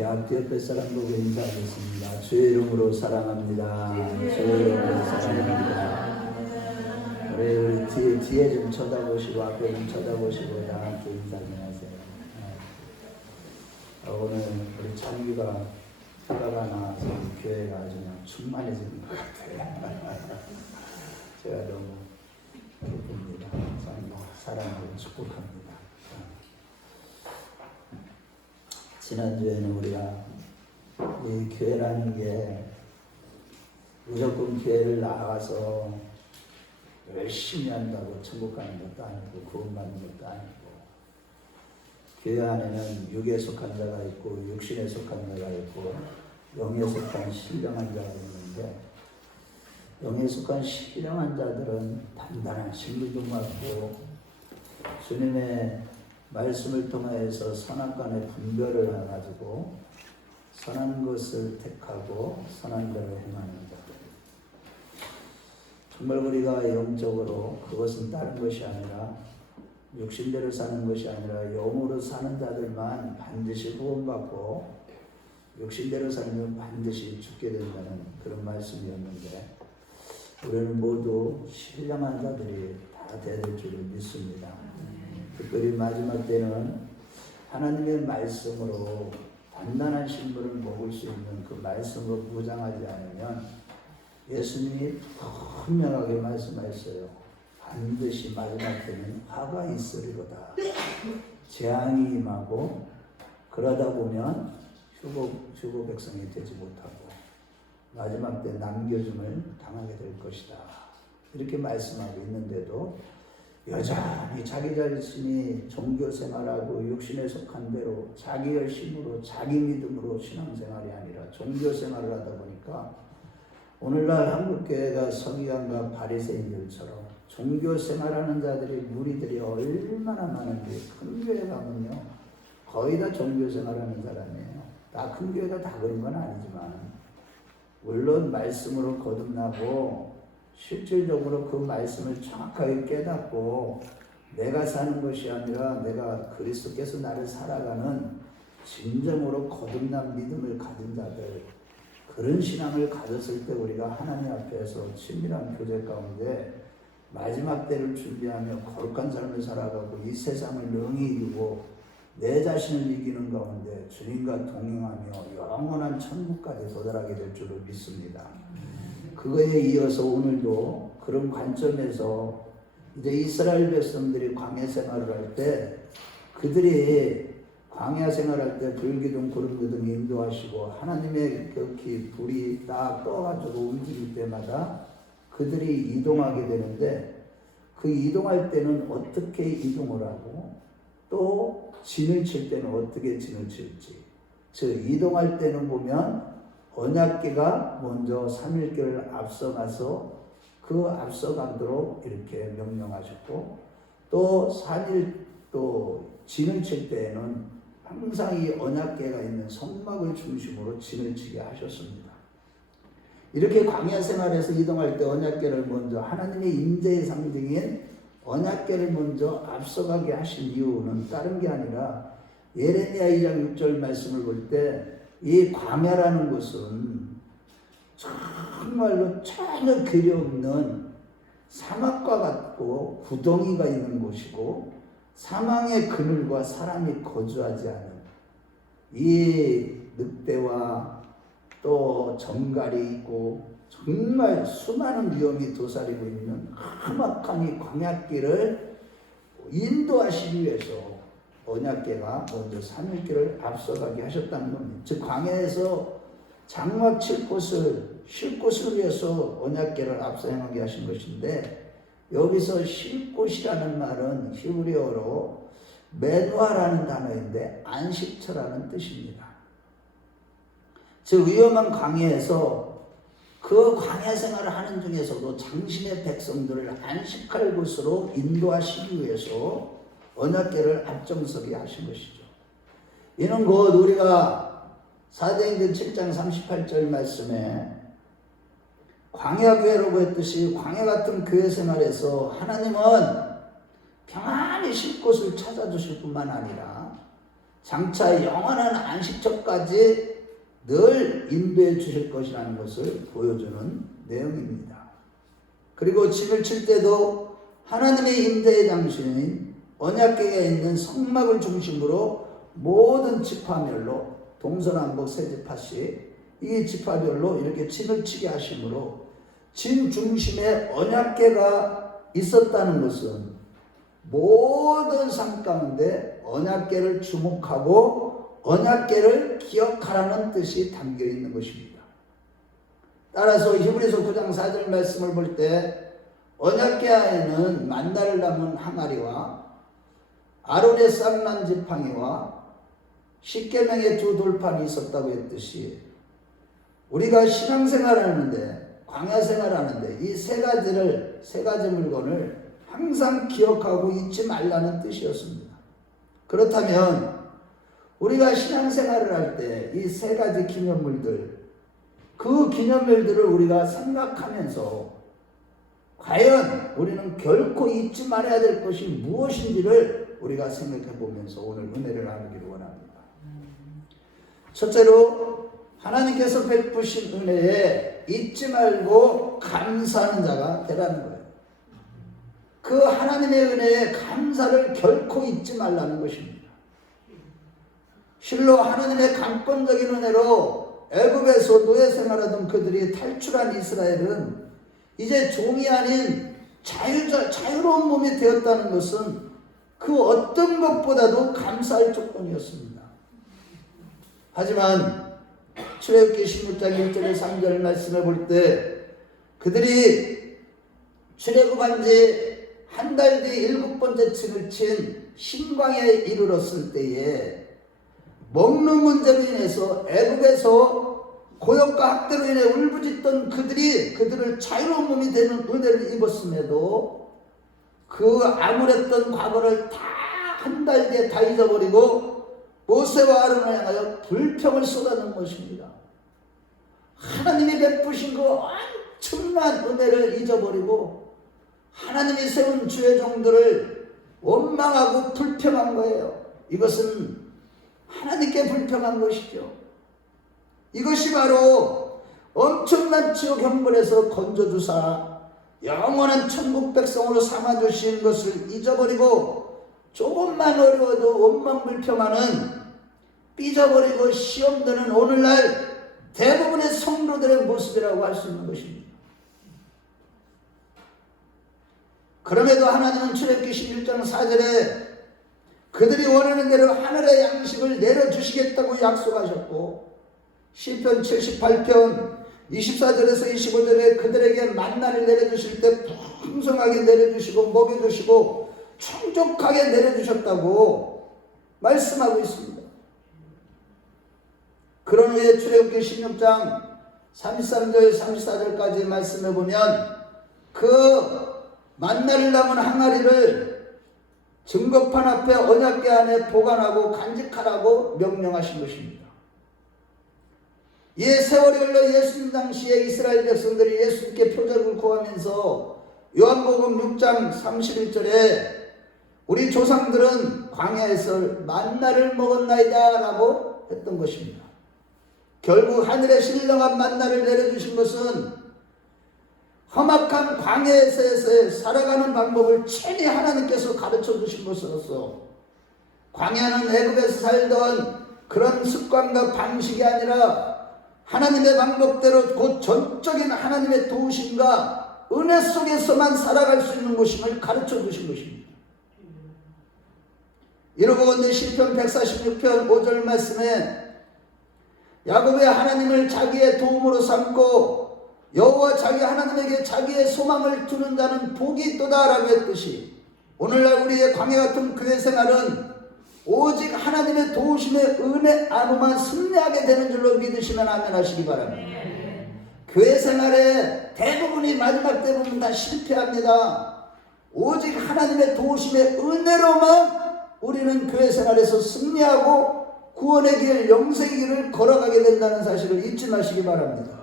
앞 옆에 사람 보고 인사하겠습니다. 주의 이름으로 사랑합니다. 주의 이름으로 사랑합니다. 우리 뒤에 좀 쳐다보시고 앞에 좀 쳐다보시고 다 함께 인사 좀 하세요. 오늘 우리 찬규가 휴가가 나와서 교회가 아주 그냥 충만해지는 것 같아요. 제가 너무 기쁩니다. 찬규가 사랑하고 축복합니다. 지난주에는 우리가 이 교회라는 게 무조건 교회를 나가서 열심히 한다고 천국 가는 것도 아니고 구원받는 것도 아니고, 교회 안에는 육에 속한 자가 있고 육신에 속한 자가 있고 영에 속한 신령한 자가 있는데, 영에 속한 신령한 자들은 단단한 신부도 받고 주님의 말씀을 통하여서 선악간의 분별을 해가지고 선한 것을 택하고 선한 대로 행하는 자들. 정말 우리가 영적으로 그것은 다른 것이 아니라 육신대로 사는 것이 아니라 영으로 사는 자들만 반드시 구원받고 육신대로 살면 반드시 죽게 된다는 그런 말씀이었는데, 우리는 모두 신령한 자들이 다 되야 될 줄을 믿습니다. 특별히 마지막 때는 하나님의 말씀으로 단단한 신분을 먹을 수 있는 그 말씀으로 무장하지 않으면, 예수님이 분명하게 말씀하셨어요. 반드시 마지막 때는 화가 있으리로다. 재앙이 임하고 그러다 보면 휴고 백성이 되지 못하고 마지막 때 남겨줌을 당하게 될 것이다. 이렇게 말씀하고 있는데도 여전히 자기 자신이 종교 생활하고 육신에 속한 대로 자기 열심으로 자기 믿음으로 신앙생활이 아니라 종교 생활을 하다 보니까 오늘날 한국교회가 서기관과 바리새인들처럼 종교 생활하는 자들이 무리들이 얼마나 많은지, 큰 교회 가면요 거의 다 종교 생활하는 사람이에요. 다 큰 교회가 다 그런 건 아니지만, 물론 말씀으로 거듭나고 실질적으로 그 말씀을 정확하게 깨닫고 내가 사는 것이 아니라 내가 그리스도께서 나를 살아가는 진정으로 거듭난 믿음을 가진 자들, 그런 신앙을 가졌을 때 우리가 하나님 앞에서 친밀한 교제 가운데 마지막 때를 준비하며 거룩한 삶을 살아가고 이 세상을 능히 이기고 내 자신을 이기는 가운데 주님과 동행하며 영원한 천국까지 도달하게 될 줄을 믿습니다. 그거에 이어서 오늘도 그런 관점에서 이제 이스라엘 백성들이 광야 생활을 할 때, 그들이 광야 생활할 때 불기둥 구름기둥 인도하시고 하나님의 격히 불이 딱 떠가지고 움직일 때마다 그들이 이동하게 되는데, 그 이동할 때는 어떻게 이동을 하고 또 진을 칠 때는 어떻게 진을 칠지, 즉 이동할 때는 보면 언약궤가 먼저 3일절을 앞서가서 그 앞서가도록 이렇게 명령하셨고, 또 4일 또 진을 칠 때에는 항상 이 언약궤가 있는 성막을 중심으로 진을 치게 하셨습니다. 이렇게 광야 생활에서 이동할 때 언약궤를 먼저, 하나님의 임재의 상징인 언약궤를 먼저 앞서가게 하신 이유는 다른 게 아니라, 예레미야 2장 6절 말씀을 볼 때 이 광야라는 것은 정말로 전혀 길이 없는 사막과 같고 구덩이가 있는 곳이고 사망의 그늘과 사람이 거주하지 않은 이 늑대와 또 정갈이 있고 정말 수많은 위험이 도사리고 있는 험악한 이 광야길을 인도하시기 위해서 언약궤가 먼저 3일길을 앞서가게 하셨다는 겁니다. 즉 광야에서 장막 칠 곳을 쉴 곳을 위해서 언약궤를 앞서 행하게 하신 것인데, 여기서 쉴 곳이라는 말은 히브리어로 메누아라는 단어인데 안식처라는 뜻입니다. 즉 위험한 광야에서 그 광야 생활을 하는 중에서도 당신의 백성들을 안식할 곳으로 인도하시기 위해서 언약궤를 앞장서게 하신 것이죠. 이는 곧 우리가 사도행전 7장 38절 말씀에 광야교회라고 했듯이 광야 같은 교회 생활에서 하나님은 평안히 쉴 곳을 찾아주실 뿐만 아니라 장차 영원한 안식처까지 늘 인도해 주실 것이라는 것을 보여주는 내용입니다. 그리고 짐을 칠 때도 하나님의 인도의 장소인 언약궤에 있는 성막을 중심으로 모든 지파별로 동서남북 세 지파씩 이 지파별로 이렇게 짐을 치게 하심으로 짐 중심에 언약궤가 있었다는 것은 모든 삶 가운데 언약궤를 주목하고 언약궤를 기억하라는 뜻이 담겨 있는 것입니다. 따라서 히브리서 9장 4절 말씀을 볼 때 언약궤 안에는 만나를 담은 항아리와 아론의 쌍난 지팡이와 십계명의 두 돌판이 있었다고 했듯이 우리가 신앙생활하는데 광야생활하는데 이 세 가지 물건을 항상 기억하고 잊지 말라는 뜻이었습니다. 그렇다면 우리가 신앙생활을 할 때 이 세 가지 기념물들, 그 기념물들을 우리가 생각하면서 과연 우리는 결코 잊지 말아야 될 것이 무엇인지를 우리가 생각해 보면서 오늘 은혜를 나누기를 원합니다. 첫째로 하나님께서 베푸신 은혜에 잊지 말고 감사하는 자가 되라는 거예요. 그 하나님의 은혜에 감사를 결코 잊지 말라는 것입니다. 실로 하나님의 강권적인 은혜로 애굽에서 노예 생활하던 그들이 탈출한 이스라엘은 이제 종이 아닌 자유로운 몸이 되었다는 것은 그 어떤 것보다도 감사할 조건이었습니다. 하지만 출애굽기 16장 1절에 3절 말씀해 볼 때 그들이 출애굽한 지 한 달 뒤 7번째 층을 친 신광야에 이르렀을 때에 먹는 문제로 인해서 애굽에서 고역과 학대로 인해 울부짖던 그들을 자유로운 몸이 되는 은혜를 입었음에도 그 암울했던 과거를 다 한 달 뒤에 다 잊어버리고 모세와 아론을 향하여 불평을 쏟아낸 것입니다. 하나님이 베푸신 그 엄청난 은혜를 잊어버리고 하나님이 세운 주의 종들을 원망하고 불평한 거예요. 이것은 하나님께 불평한 것이죠. 이것이 바로 엄청난 지옥 형벌에서 건져주사 영원한 천국 백성으로 삼아주신 것을 잊어버리고 조금만 어려워도 원망 불평하는 삐져버리고 시험 드는 오늘날 대부분의 성도들의 모습이라고 할 수 있는 것입니다. 그럼에도 하나님은 출애굽기 11장 4절에 그들이 원하는 대로 하늘의 양식을 내려주시겠다고 약속하셨고 시편 78편 24절에서 25절에 그들에게 만나를 내려주실 때 풍성하게 내려주시고 먹여주시고 충족하게 내려주셨다고 말씀하고 있습니다. 그런 후에 출애굽기 16장 33절 34절까지 말씀해 보면 그 만나를 담은 항아리를 증거판 앞에 언약궤 안에 보관하고 간직하라고 명령하신 것입니다. 이에 세월이 흘러 예수님 당시에 이스라엘 백성들이 예수님께 표적을 구하면서 요한복음 6장 31절에 우리 조상들은 광야에서 만나를 먹었나이다 라고 했던 것입니다. 결국 하늘에 신령한 만나를 내려주신 것은 험악한 광야에서 살아가는 방법을 친히 하나님께서 가르쳐 주신 것으로서 광야는 애굽에서 살던 그런 습관과 방식이 아니라 하나님의 방법대로 곧 전적인 하나님의 도우심과 은혜 속에서만 살아갈 수 있는 것임을 가르쳐 주신 것입니다. 이러고 시편 146편 5절 말씀에 야곱의 하나님을 자기의 도움으로 삼고 여호와 자기 하나님에게 자기의 소망을 두는 자는 복이 있도다 라고 했듯이 오늘날 우리의 광야 같은 교회 생활은 오직 하나님의 도우심의 은혜 안으로만 승리하게 되는 줄로 믿으시면 아멘 하시기 바랍니다. 교회 생활의 대부분이 마지막 대부분 다 실패합니다. 오직 하나님의 도우심의 은혜로만 우리는 교회 생활에서 승리하고 구원의 길, 영생의 길을 걸어가게 된다는 사실을 잊지 마시기 바랍니다.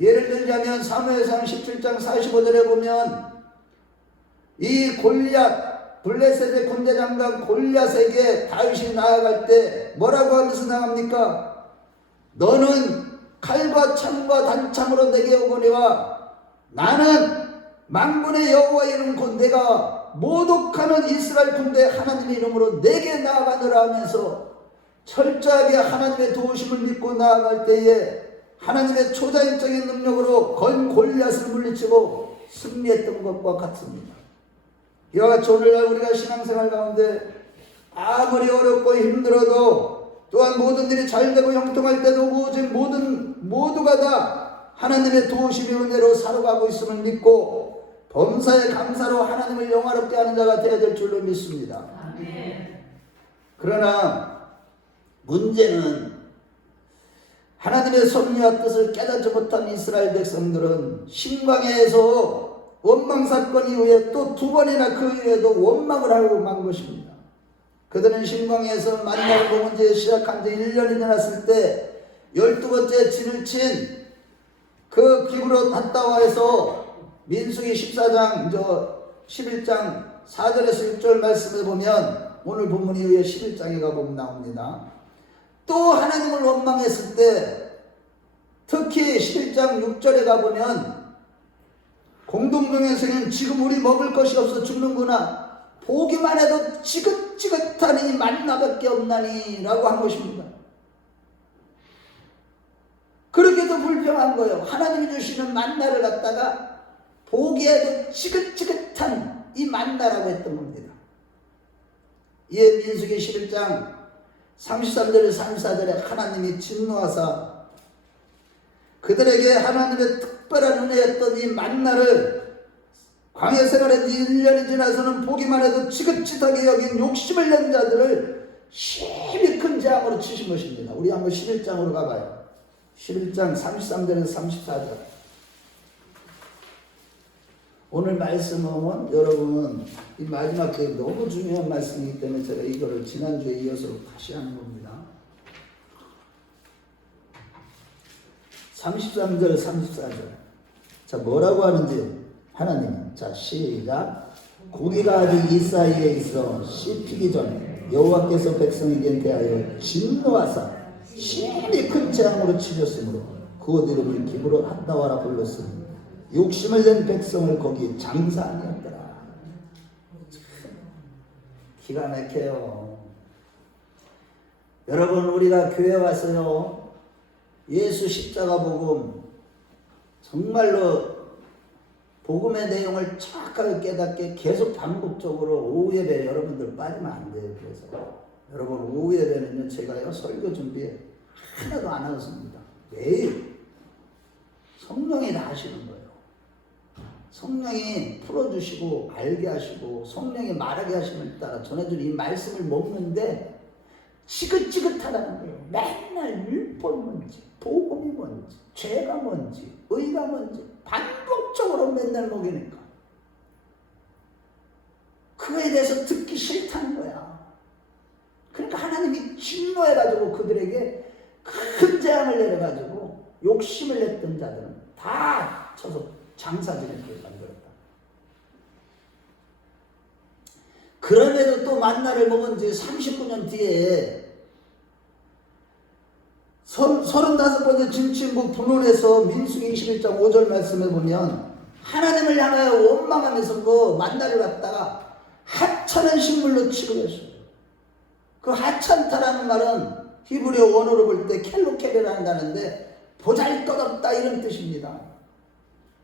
예를 들자면 사무엘상 17장 45절에 보면 이 골리앗 블레셋의 군대장관 골리앗에게 다윗이 나아갈 때 뭐라고 하면서 나갑니까? 너는 칼과 창과 단창으로 내게 오거니와 나는 만군의 여호와의 이름 곧 내가 모독하는 이스라엘 군대 하나님의 이름으로 내게 나아가느라 하면서 철저하게 하나님의 도우심을 믿고 나아갈 때에 하나님의 초자연적인 능력으로 골리앗을 물리치고 승리했던 것과 같습니다. 이와 같이 오늘날 우리가 신앙생활 가운데 아무리 어렵고 힘들어도 또한 모든 일이 잘되고 형통할 때도 오직 모두가 다 하나님의 도우심의 은혜로 살아가고 있음을 믿고 범사에 감사로 하나님을 영화롭게 하는 자가 되어야 될 줄로 믿습니다. 그러나 문제는 하나님의 섭리와 뜻을 깨닫지 못한 이스라엘 백성들은 신광야에서 원망 사건 이후에 또 두 번이나 그 이후에도 원망을 하고 만 것입니다. 그들은 신광야에서 만나를 먹은 지 시작한 지 1년이 지났을 때 12번째 진을 친 그 기브롯 핫다와에서 민수기 14장 11장 4절에서 6절 말씀을 보면 오늘 본문 이후에 11장에 가보면 나옵니다. 또 하나님을 원망했을 때 특히 11장 6절에 가보면 공동정에서는 지금 우리 먹을 것이 없어 죽는구나 보기만 해도 지긋지긋한 이 만나밖에 없나니 라고 한 것입니다. 그렇게도 불평한 거예요. 하나님이 주시는 만나를 갖다가 보기에도 지긋지긋한 이 만나라고 했던 겁니다. 이에 민수기 11장 33절에 34절에 하나님이 진노하사 그들에게 하나님의 특별한 은혜였던 이 만나를 광야 생활한 지 1년이 지나서는 보기만 해도 지긋지긋하게 여긴 욕심을 낸 자들을 힘이 큰 재앙으로 치신 것입니다. 우리 한번 11장으로 가봐요. 11장 33절에서 34절. 오늘 말씀은 여러분 이 마지막 때 너무 중요한 말씀이기 때문에 제가 이거를 지난주에 이어서 다시 하는 겁니다. 33절 34절. 자 뭐라고 하는지 하나님 자 시작. 고기가 아직 이 사이에 있어 씹히기 전에 여호와께서 백성에게 대하여 진노하사 심히 큰 재앙으로 치셨으므로 그곳 이름을 기브롯 핫다와라 불렀으니 욕심을 낸 백성을 거기 장사하니었더라. 기가 막혀요. 여러분 우리가 교회 와서요 예수 십자가 복음 정말로 복음의 내용을 정확하게 깨닫게 계속 반복적으로 오후 예배 여러분들 빠지면 안 돼요. 그래서 여러분 오후 예배는요 제가요 설교 준비 하나도 안 하겠습니다. 매일 성령이 다 하시는 거예요. 성령이 풀어주시고 알게 하시고 성령이 말하게 하심을 따라 전해주는 이 말씀을 먹는데 지긋지긋하다는 거예요. 맨날 율법이 뭔지 복음이 뭔지 죄가 뭔지 의가 뭔지 반복적으로 맨날 먹이니까 그거에 대해서 듣기 싫다는 거야. 그러니까 하나님이 진노해가지고 그들에게 큰 재앙을 내려가지고 욕심을 냈던 자들은 다 쳐서 장사지를 만들었다. 그럼에도 또 만나를 먹은 지 39년 뒤에 35번째 진친국 분원에서 민수기 21장 5절 말씀을 보면 하나님을 향하여 원망하면서 그 만나를 갖다가 하찮은 식물로 취급했어요. 그 하찮다라는 말은 히브리어 원어로 볼 때 켈로케레라는 단어인데 보잘것없다 이런 뜻입니다.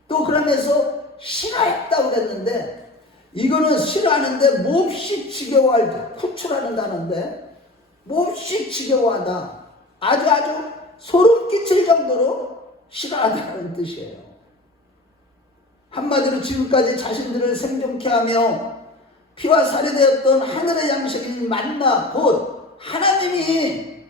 또 그러면서 싫어했다고 그랬는데 이거는 싫어하는데 몹시 지겨워할 때 후출하는 단어인데 몹시 지겨워하다 아주 소름 끼칠 정도로 싫어하다는 뜻이에요. 한마디로 지금까지 자신들을 생존케 하며 피와 살이 되었던 하늘의 양식인 만나 곧 하나님의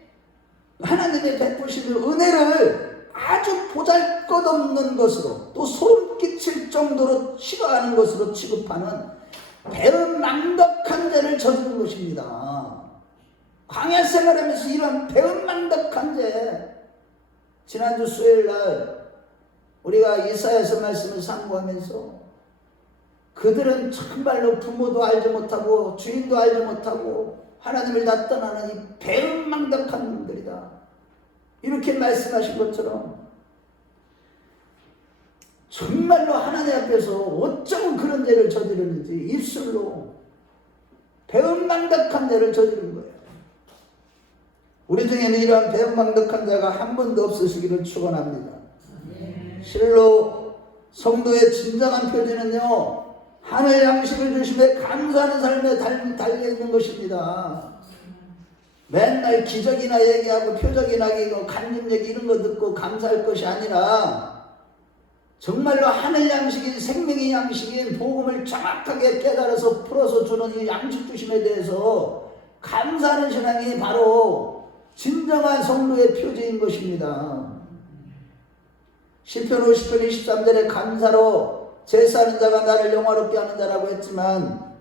베푸시는 은혜를 아주 보잘것없는 것으로 또 소름 끼칠 정도로 싫어하는 것으로 취급하는 배은망덕한 죄를 저지른 것입니다. 광야 생활하면서 이런 배은망덕한 죄. 지난주 수요일날 우리가 이사야서 말씀을 상고하면서 그들은 정말로 부모도 알지 못하고 주인도 알지 못하고 하나님을 다 떠나는 이 배은망덕한 놈들이다. 이렇게 말씀하신 것처럼 정말로 하나님 앞에서 어쩌면 그런 죄를 저지르는지 입술로 배은망덕한 죄를 저지른 거예요. 우리 중에는 이러한 배은망덕한 자가 한 번도 없으시기를 축원합니다. 실로 성도의 진정한 표지는요, 하늘 양식을 주심에 감사하는 삶에 달려있는 것입니다. 맨날 기적이나 얘기하고 표적이나 얘기하고 간증 얘기 이런 거 듣고 감사할 것이 아니라 정말로 하늘 양식인 생명의 양식인 복음을 정확하게 깨달아서 풀어서 주는 이 양식 주심에 대해서 감사하는 신앙이 바로 진정한 성도의 표지인 것입니다. 시편 50편 23절에 감사로 제사하는 자가 나를 영화롭게 하는 자라고 했지만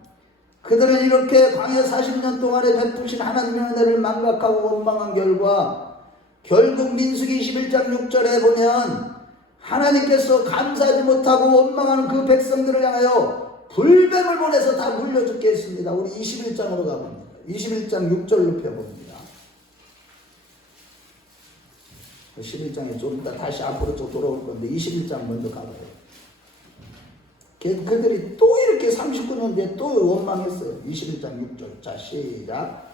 그들은 이렇게 광야 40년 동안에 베푸신 하나님의 은혜를 망각하고 원망한 결과 결국 민수기 21장 6절에 보면 하나님께서 감사하지 못하고 원망하는 그 백성들을 향하여 불뱀을 보내서 다 물려 죽게 했습니다. 우리 21장으로 가봅니다. 21장 6절로 펴봅니다. 11장에 좀 이따 다시 앞으로 좀 돌아올 건데 21장 먼저 가봐요. 그들이 또 이렇게 39년 뒤에 또 원망했어요. 21장 6절. 자, 시작.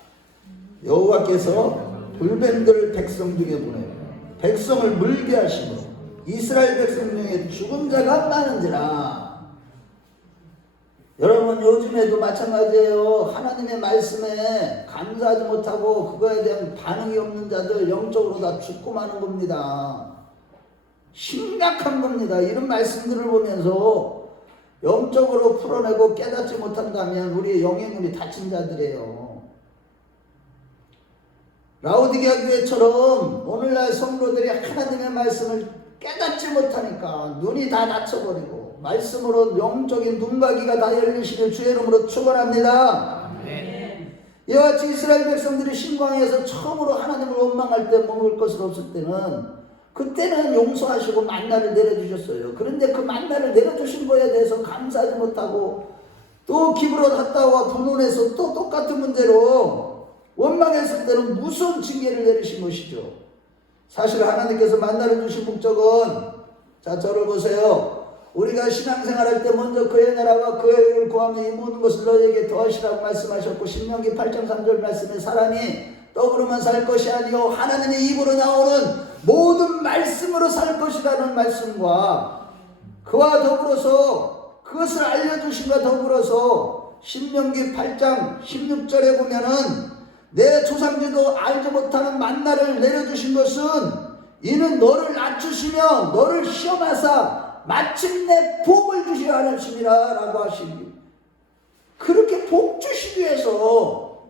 여호와께서 불뱀들을 백성 중에 보내요. 백성을 물게 하시고 이스라엘 백성 중에 죽은 자가 많은지라. 여러분 요즘에도 마찬가지예요. 하나님의 말씀에 감사하지 못하고 그거에 대한 반응이 없는 자들 영적으로 다 죽고 마는 겁니다. 심각한 겁니다. 이런 말씀들을 보면서 영적으로 풀어내고 깨닫지 못한다면 우리의 영의 문이 닫힌 자들이에요. 라오디게아 교회처럼 오늘날 성도들이 하나님의 말씀을 깨닫지 못하니까 눈이 다 닫혀버리고 말씀으로 영적인 눈가기가 다 열리시길 주의 이름으로 축원합니다. 이와 같이 이스라엘 백성들이 신광야에서 처음으로 하나님을 원망할 때 먹을 것을 없을 때는 그때는 용서하시고 만나를 내려주셨어요. 그런데 그 만나를 내려주신 거에 대해서 감사하지 못하고 또 기브로 갔다 와 분원해서 또 똑같은 문제로 원망했을 때는 무슨 징계를 내리신 것이죠. 사실 하나님께서 만나를 주신 목적은, 자 저를 보세요. 우리가 신앙생활할 때 먼저 그의 나라와 그의 의를 구하며 이 모든 것을 너희에게 더하시라고 말씀하셨고 신명기 8장 3절 말씀에 사람이 떡으로만 살 것이 아니요 하나님의 입으로 나오는 모든 말씀으로 살 것이라는 말씀과 그와 더불어서 그것을 알려주신과 더불어서 신명기 8장 16절에 보면은 내 조상들도 알지 못하는 만나를 내려주신 것은 이는 너를 낮추시며 너를 시험하사 마침내 복을 주시려 하는 심이라 라고 하시니 그렇게 복 주시기 위해서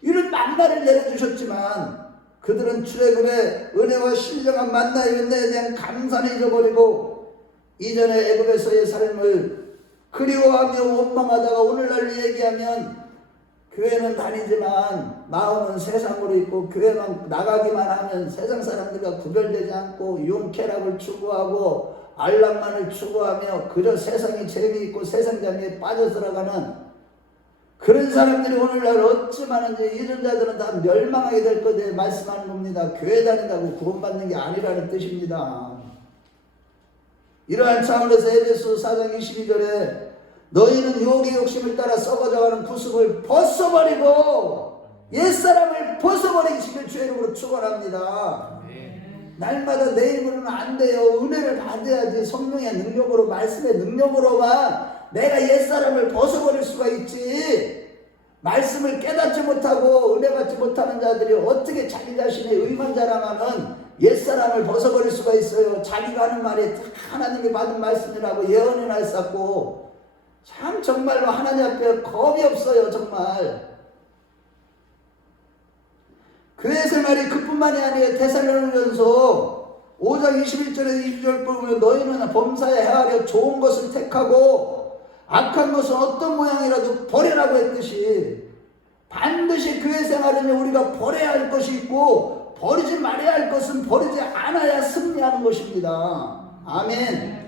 이런 만나를 내려주셨지만 그들은 출애굽의 은혜와 신령한 만나의 은혜에 대한 감사를 잊어버리고 이전의 애굽에서의 삶을 그리워하며 원망하다가 오늘날 얘기하면 교회는 다니지만 마음은 세상으로 있고 교회만 나가기만 하면 세상 사람들과 구별되지 않고 융쾌락을 추구하고 안락만을 추구하며 그저 세상이 재미있고 세상 재미에 빠져 들어가는 그런 사람들이 오늘날 어찌 많은지 이런 자들은 다 멸망하게 될 것에 말씀하는 겁니다. 교회 다닌다고 구원받는 게 아니라는 뜻입니다. 이러한 차원에서 에베소 4장 22절에 너희는 유혹의 욕심을 따라 썩어져가는 구습을 벗어버리고 옛사람을 벗어버리시길 주의 이름으로 축원합니다. 날마다 내 힘으로는 안 돼요. 은혜를 받아야지. 성령의 능력으로 말씀의 능력으로만 내가 옛사람을 벗어버릴 수가 있지. 말씀을 깨닫지 못하고 은혜 받지 못하는 자들이 어떻게 자기 자신의 의만 자랑하는 옛사람을 벗어버릴 수가 있어요. 자기가 하는 말이 하나님이 받은 말씀이라고 예언이나 했었고 참 정말로 하나님 앞에 겁이 없어요. 정말 교회 생활이 그뿐만이 아니에요. 데살로니가전서 5장 21절에서 22절 보면 너희는 범사에 헤아려 좋은 것을 택하고 악한 것은 어떤 모양이라도 버리라고 했듯이 반드시 교회 생활에는 우리가 버려야 할 것이 있고 버리지 말아야 할 것은 버리지 않아야 승리하는 것입니다. 아멘.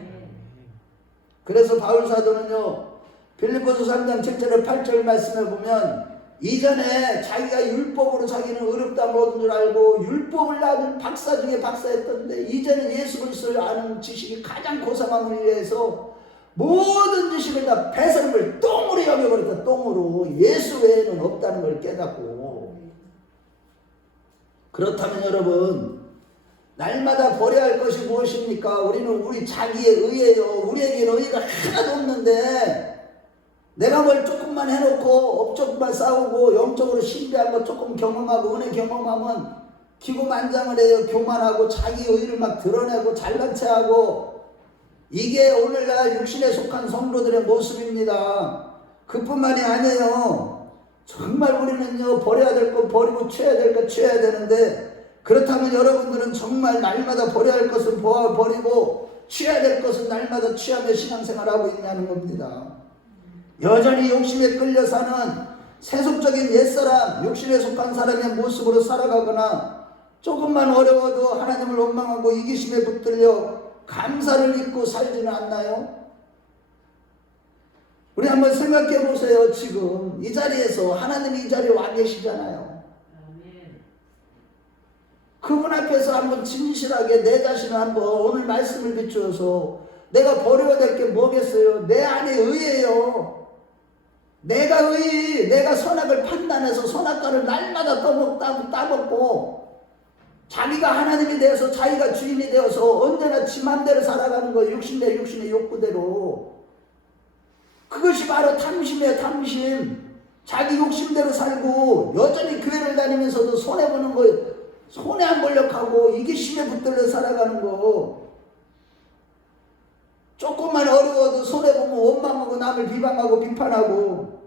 그래서 바울 사도는요 빌립보서 3장 7절에 8절 말씀을 보면 이전에 자기가 율법으로 자기는 의롭다 모든 줄 알고 율법을 아는 박사 중에 박사였던데 이제는 예수 그리스도를 아는 지식이 가장 고상함을 위해서 모든 지식을 다 배설물 똥으로 여겨버렸다. 똥으로. 예수 외에는 없다는 걸 깨닫고. 그렇다면 여러분, 날마다 버려야 할 것이 무엇입니까? 우리는 우리 자기의 의예요. 우리에게는 의가 하나도 없는데 내가 뭘 조금만 해놓고 업적만 싸우고 영적으로 신비한 거 조금 경험하고 은혜 경험하면 기고만장을 해요. 교만하고 자기 의를 막 드러내고 잘난 체하고. 이게 오늘날 육신에 속한 성도들의 모습입니다. 그뿐만이 아니에요. 정말 우리는요, 버려야 될 거 버리고 취해야 될 거 취해야 되는데, 그렇다면 여러분들은 정말 날마다 버려야 할 것은 버리고 취해야 될 것은 날마다 취하며 신앙생활하고 있냐는 겁니다. 여전히 욕심에 끌려 사는 세속적인 옛사람, 육신에 속한 사람의 모습으로 살아가거나 조금만 어려워도 하나님을 원망하고 이기심에 붙들려 감사를 잊고 살지는 않나요? 우리 한번 생각해 보세요. 지금 이 자리에서 하나님이 이 자리에 와 계시잖아요. 그분 앞에서 한번 진실하게 내 자신을 한번 오늘 말씀을 비추어서 내가 버려야 될 게 뭐겠어요? 내 안에 의예요. 내가 선악을 판단해서 선악과를 날마다 따먹고 자기가 하나님이 되어서 자기가 주인이 되어서 언제나 지 맘대로 살아가는 거예요. 육신의 욕구대로. 그것이 바로 탐심이에요. 탐심. 자기 욕심대로 살고 여전히 교회를 다니면서도 손해보는 거예요. 손해 안 보려고 이기심에 붙들려 살아가는 거. 조금만 어려워도 손해보면 원망하고 남을 비방하고 비판하고.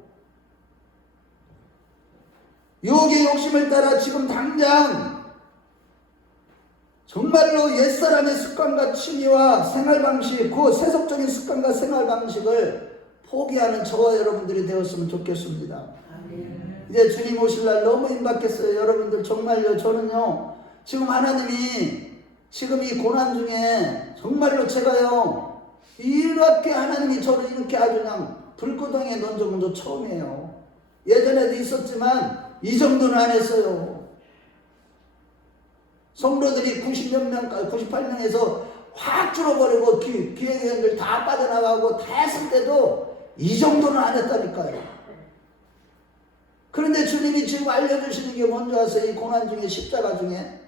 유혹의 욕심을 따라 지금 당장 정말로 옛사람의 습관과 취미와 생활방식, 그 세속적인 습관과 생활방식을 포기하는 저와 여러분들이 되었으면 좋겠습니다. 이제 주님 오실 날 너무 임박했어요. 여러분들 정말요. 저는요, 지금 하나님이 지금 이 고난 중에 정말로 제가요, 이렇게 하나님이 저를 이렇게 아주 그냥 불구덩이에 던져본 적 처음이에요. 예전에도 있었지만 이 정도는 안 했어요. 성도들이 90몇 명, 98명에서 확 줄어버리고 기획위원들 다 빠져나가고 다 했을 때도 이 정도는 안 했다니까요. 그런데 주님이 지금 알려주시는 게 뭔지 아세요? 이 고난 중에 십자가 중에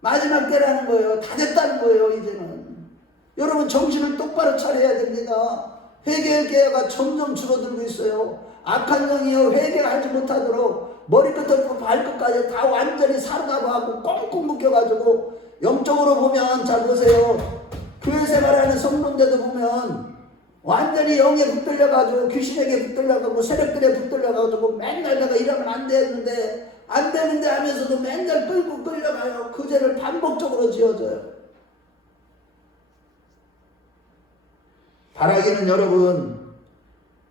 마지막 때라는 거예요. 다 됐다는 거예요. 이제는 여러분 정신을 똑바로 차려야 됩니다. 회개의 기회가 점점 줄어들고 있어요. 악한 영이요, 회개하지 못하도록 머리끝부터 발끝까지 다 완전히 사르다하고 꽁꽁 묶여가지고, 영적으로 보면 잘 보세요. 교회 생활하는 성도인데도 보면 완전히 영에 붙들려가지고 귀신에게 붙들려가고 세력들에 붙들려가지고 맨날 내가 이러면 안 되는데 하면서도 맨날 끌려가요. 그 죄를 반복적으로 지어져요. 바라기는 여러분,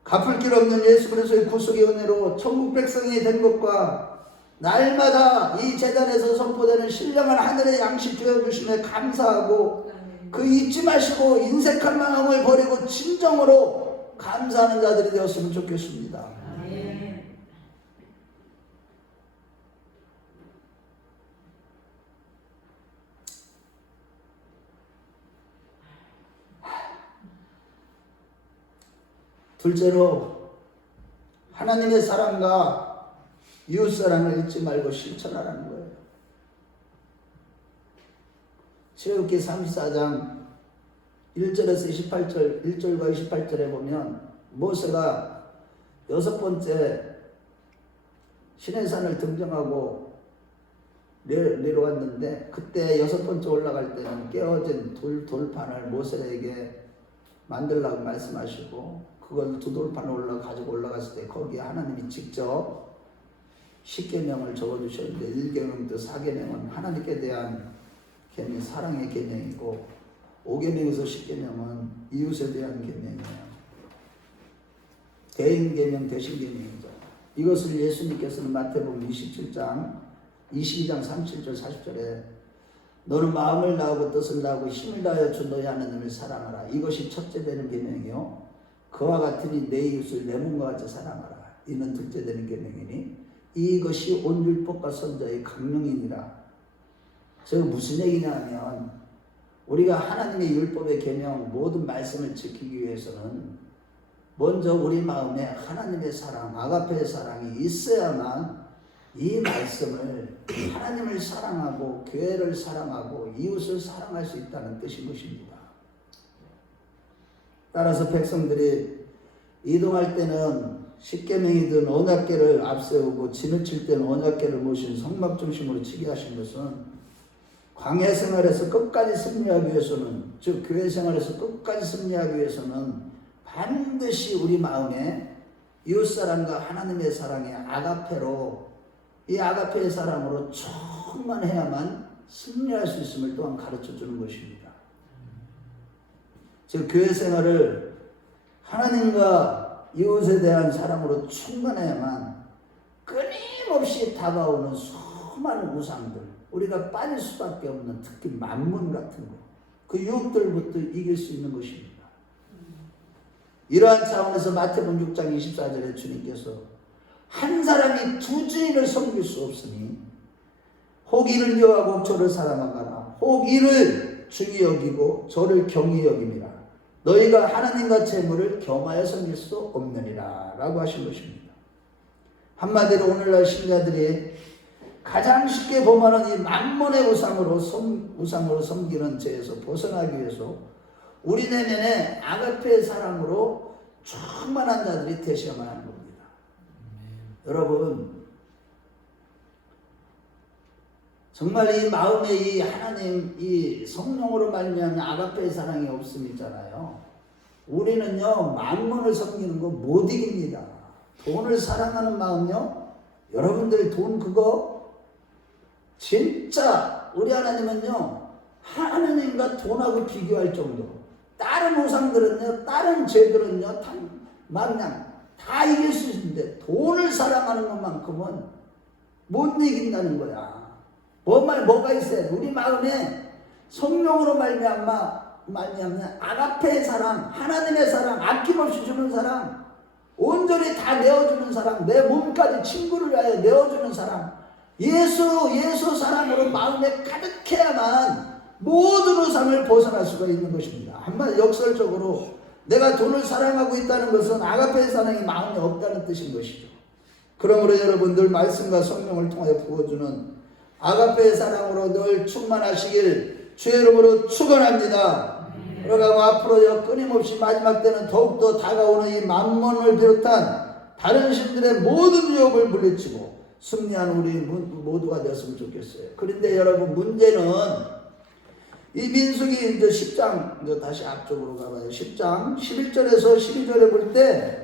갚을 길 없는 예수 그리스도의 구속의 은혜로 천국 백성이 된 것과 날마다 이 제단에서 선포되는 신령한 하늘의 양식 주어주심에 감사하고 그 잊지 마시고 인색한 마음을 버리고 진정으로 감사하는 자들이 되었으면 좋겠습니다. 둘째로 하나님의 사랑과 이웃사랑을 잊지 말고 실천하라는 거예요. 출애굽기 34장 1절에서 28절, 1절과 28절에 보면 모세가 6번째 시내산을 등정하고 내려왔는데, 그때 6번째 올라갈 때는 깨어진 돌판을 모세에게 만들라고 말씀하시고, 그걸 두 돌판을 가지고 올라갔을 때 거기에 하나님이 직접 10계명을 적어주셨는데, 1계명부터 4계명은 하나님께 대한 계명, 사랑의 계명이고, 5계명에서 10계명은 이웃에 대한 계명이에요. 대인계명, 대신계명이죠. 이것을 예수님께서는 마태복음 27장 22장 37절 40절에 너는 마음을 다하고 뜻을 다하고 힘을 다하여 주 너희 하나님을 사랑하라. 이것이 첫째 되는 계명이요. 그와 같으니 내 이웃을 내 몸과 같이 사랑하라. 이는 둘째 되는 계명이니 이것이 온 율법과 선자의 강령이니라. 저게 무슨 얘기냐면 우리가 하나님의 율법의 계명 모든 말씀을 지키기 위해서는 먼저 우리 마음에 하나님의 사랑, 아가페의 사랑이 있어야만 이 말씀을 하나님을 사랑하고 교회를 사랑하고 이웃을 사랑할 수 있다는 뜻인 것입니다. 따라서 백성들이 이동할 때는 십계명이든 언약궤를 앞세우고 진을 칠 때는 언약궤를 모신 성막 중심으로 치게 하신 것은 광야 생활에서 끝까지 승리하기 위해서는, 즉 교회 생활에서 끝까지 승리하기 위해서는 반드시 우리 마음에 이웃사랑과 하나님의 사랑의 아가페로, 이 아가페의 사랑으로 충만해야만 승리할 수 있음을 또한 가르쳐주는 것입니다. 즉 교회 생활을 하나님과 이웃에 대한 사랑으로 충만해야만 끊임없이 다가오는 수많은 우상들, 우리가 빠질 수밖에 없는 특히 만문 같은 것, 그 유혹들부터 이길 수 있는 것입니다. 이러한 차원에서 마태복음 6장 24절에 주님께서 한 사람이 두 주인을 섬길 수 없으니 혹 이를 여호와고 저를 사랑하거나 혹 이를 중히 여기고 저를 경히 여김이라. 너희가 하나님과 재물을 겸하여 섬길 수 없느니라 라고 하신 것입니다. 한마디로 오늘날 신자들이 가장 쉽게 범하는 이 만몬의 우상으로 섬기는 죄에서 벗어나기 위해서 우리 내면에 아가페의 사랑으로 충만한 자들이 되셔야만 하는 겁니다. 여러분, 정말 이 마음에 이 하나님, 이 성령으로 말미암은 아가페의 사랑이 없음 있잖아요. 우리는요 만몬을 섬기는 거 못 이깁니다. 돈을 사랑하는 마음요, 여러분들 돈 그거 진짜 우리 하나님은요 하나님과 돈하고 비교할 정도로, 다른 우상들은요, 다른 죄들은요 그냥 다 이길 수 있는데 돈을 사랑하는 것만큼은 못 이긴다는 거야. 뭐가 있어야 돼? 우리 마음에 성령으로 말미암는 아가페의 사랑, 하나님의 사랑, 아낌없이 주는 사랑, 온전히 다 내어주는 사랑, 내 몸까지 친구를 위하여 내어주는 사랑, 예수 사랑으로 마음에 가득해야만 모든 우상을 벗어날 수가 있는 것입니다. 한마디 역설적으로 내가 돈을 사랑하고 있다는 것은 아가페의 사랑이 마음에 없다는 뜻인 것이죠. 그러므로 여러분들 말씀과 성령을 통하여 부어주는 아가페의 사랑으로 늘 충만하시길 주의 이름으로 축원합니다. 그러고 앞으로 끊임없이 마지막 때는 더욱더 다가오는 이 만몬을 비롯한 다른 신들의 모든 유혹을 물리치고 승리한 우리 모두가 되었으면 좋겠어요. 그런데 여러분, 문제는 이 민수기 이제 10장, 이제 다시 앞쪽으로 가봐요. 10장 11절에서 12절에 볼 때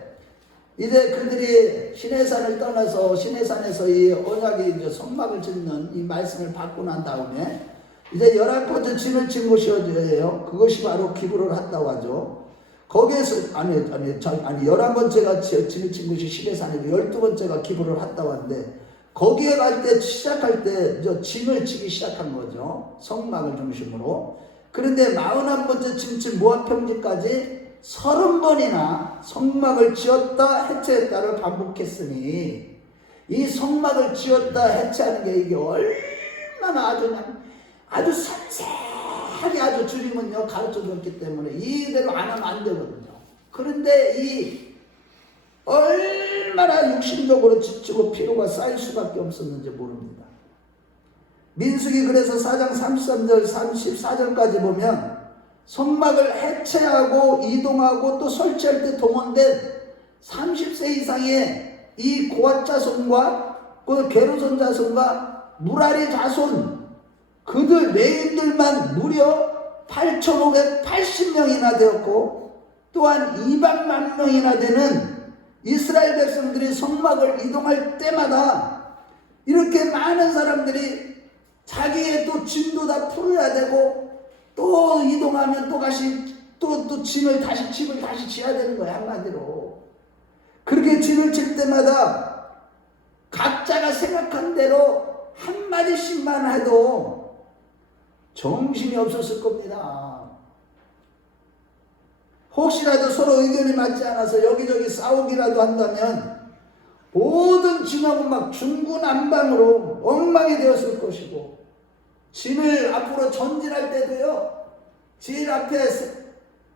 이제 그들이 시내산을 떠나서 시내산에서 이 언약의 이제 성막을 짓는 이 말씀을 받고 난 다음에 이제 11번째 진을 친 곳이어야 그것이 바로 기브를 한다고 하죠. 거기에서 아니 11번째가 진을 친 곳이 시내산이고 12번째가 기브를 한다고 하는데, 거기에 갈 때 시작할 때 진을 치기 시작한 거죠. 성막을 중심으로. 그런데 41번째 진칠 모압 평지까지 30번이나 성막을 지었다 해체했다를 반복했으니 이 성막을 지었다 해체하는 게 이게 얼마나 아주 상세하게 아주 주님은요 가르쳐 줬기 때문에 이대로 안 하면 안 되거든요. 그런데 이 얼마나 육신적으로 지치고 피로가 쌓일 수밖에 없었는지 모릅니다. 민수기 그래서 4장 33절 34절까지 보면 성막을 해체하고 이동하고 또 설치할 때 동원된 30세 이상의 이 고앗 자손과 그 게르손 자손과 무라리 자손, 그들 레인들만 무려 8,580명이나 되었고, 또한 200만 명이나 되는 이스라엘 백성들이 성막을 이동할 때마다 이렇게 많은 사람들이 자기의 또 진도 다 풀어야 되고, 또 이동하면 또 다시 또 집을 다시 지어야 되는 거야. 한마디로 그렇게 진을 칠 때마다 각자가 생각한 대로 한마디씩만 해도 정신이 없었을 겁니다. 혹시라도 서로 의견이 맞지 않아서 여기저기 싸우기라도 한다면 모든 진영은 막 중구난방으로 엉망이 되었을 것이고, 진을 앞으로 전진할 때도요, 진 앞에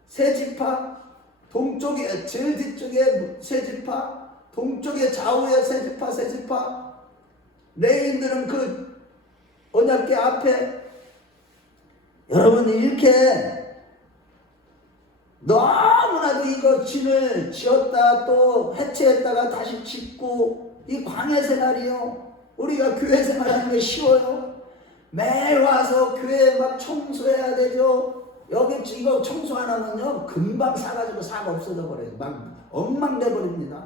세 지파, 동쪽에 제일 뒤쪽에 세 지파, 동쪽에 좌우에 세 지파, 레위인들은 그 언약궤 앞에, 여러분 이렇게 너무나도 이거 진을 지었다 또 해체했다가 다시 짓고, 이 광야 생활이요, 우리가 교회 생활하는 게 쉬워요? 매일 와서 교회 막 청소해야 되죠. 여기 이거 청소 안 하면요 금방 사가지고 사가 없어져 버려요. 막 엉망돼 버립니다.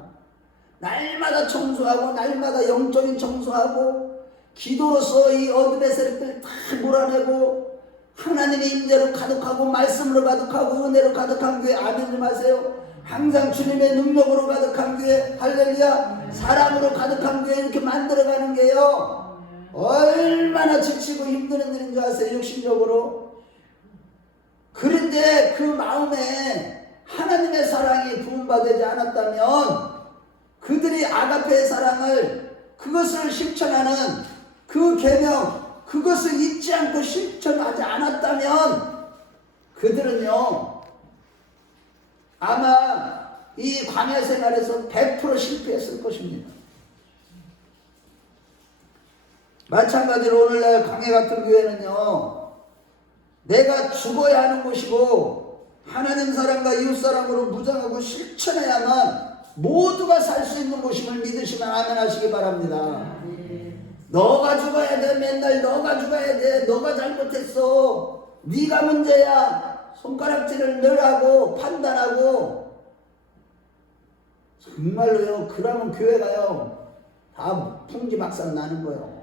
날마다 청소하고 날마다 영적인 청소하고 기도로서 이 어둠의 세력들 다 몰아내고 하나님의 임재로 가득하고 말씀으로 가득하고 은혜로 가득한 교회, 아멘 좀 하세요. 항상 주님의 능력으로 가득한 교회, 할렐루야, 사랑으로 가득한 교회 이렇게 만들어가는 게요 얼마나 지치고 힘드는 일인 줄 아세요? 육신적으로. 그런데 그 마음에 하나님의 사랑이 부음받지 않았다면, 그들이 아가페의 사랑을, 그것을 실천하는 그 계명, 그것을 잊지 않고 실천하지 않았다면 그들은요 아마 이 광야 생활에서 100% 실패했을 것입니다. 마찬가지로 오늘날 광야 같은 교회는요, 내가 죽어야 하는 곳이고 하나님 사랑과 이웃 사랑으로 무장하고 실천해야만 모두가 살 수 있는 곳임을 믿으시면 아멘 하시기 바랍니다. 너가 죽어야 돼, 맨날 너가 죽어야 돼, 너가 잘못했어, 네가 문제야, 손가락질을 늘 하고 판단하고, 정말로요 그러면 교회가요 다 풍지박산 나는 거예요.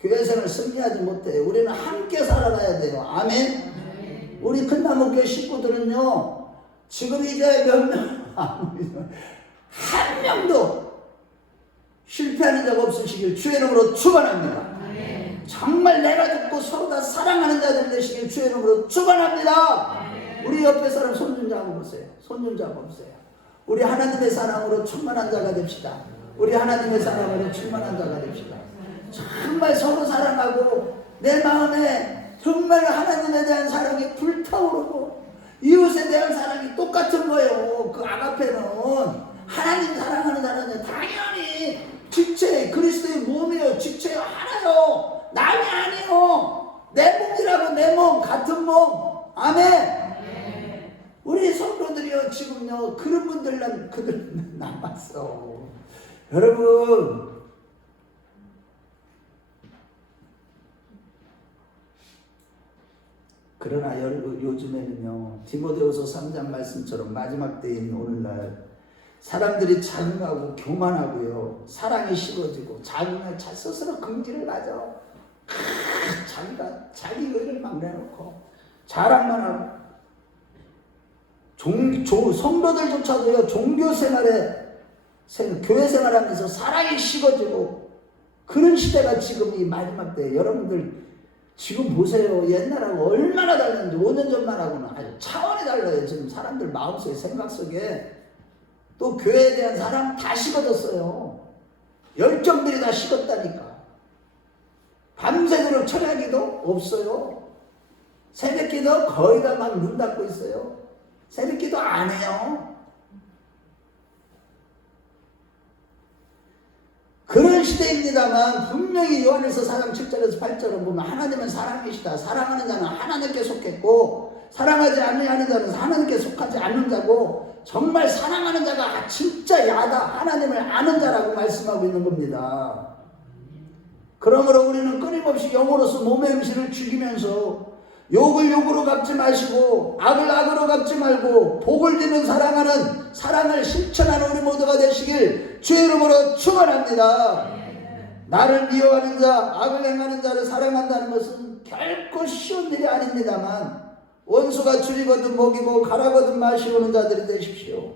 교회 생활 승리하지 못해요. 우리는 함께 살아가야 돼요. 아멘. 우리 큰나무교회 식구들은요 지금 이제 몇 명, 한 명도 실패하는 자 없으시길 주의 이름으로 축원합니다. 정말 내가 죽고 서로 다 사랑하는 자들 되시길 주의 이름으로 축원합니다. 우리 옆에 사람 손 좀 잡아보세요. 손 좀 잡아보세요. 우리 하나님의 사랑으로 충만한 자가 됩시다. 우리 하나님의 사랑으로 충만한 자가 됩시다. 정말 서로 사랑하고 내 마음에 정말 하나님에 대한 사랑이 불타오르고 이웃에 대한 사랑이 똑같은 거예요. 그 아가페는 하나님 사랑하는 자는 당연히 지체, 그리스도의 몸이에요. 지체요 하나요. 남이 아니요. 내 몸이라고, 내 몸, 같은 몸. 아멘. 우리 성도들이요 지금요 그런 분들은 그들 남았어. 여러분 그러나 요즘에는요 디모데후서 3장 말씀처럼 마지막 때인 오늘날 사람들이 자긍하고 교만하고요 사랑이 식어지고 자긍에 스스로 긍지를 가져 자기가 자기 의를 막 내놓고 자랑만 하고 성도들조차도요 종교 생활에 교회 생활하면서 사랑이 식어지고 그런 시대가 지금 이 마지막 때. 여러분들 지금 보세요. 옛날하고 얼마나 달랐는지 5년 전만 하고는 아주 차원이 달라요. 지금 사람들 마음속에 생각 속에 또 교회에 대한 사랑 다 식어졌어요. 열정들이 다 식었다니까. 밤새도록 철야기도 없어요. 새벽기도 거의 다 막 눈 닫고 있어요. 새벽기도 안 해요. 그런 시대입니다만 분명히 요한일서 4장 7절에서 8절을 보면 하나님은 사랑이시다. 사랑하는 자는 하나님께 속했고 사랑하지 않는 자는 하나님께 속하지 않는 자고, 정말 사랑하는 자가 진짜 야다, 하나님을 아는 자라고 말씀하고 있는 겁니다. 그러므로 우리는 끊임없이 영으로서 몸의 음식을 죽이면서 욕을 욕으로 갚지 마시고 악을 악으로 갚지 말고 복을 주는 사랑하는 사랑을 실천하는 우리 모두가 되시길 주의 이름으로 축원합니다. 나를 미워하는 자, 악을 행하는 자를 사랑한다는 것은 결코 쉬운 일이 아닙니다만 원수가 줄이거든 먹이고 가라거든 마시오는 자들이 되십시오.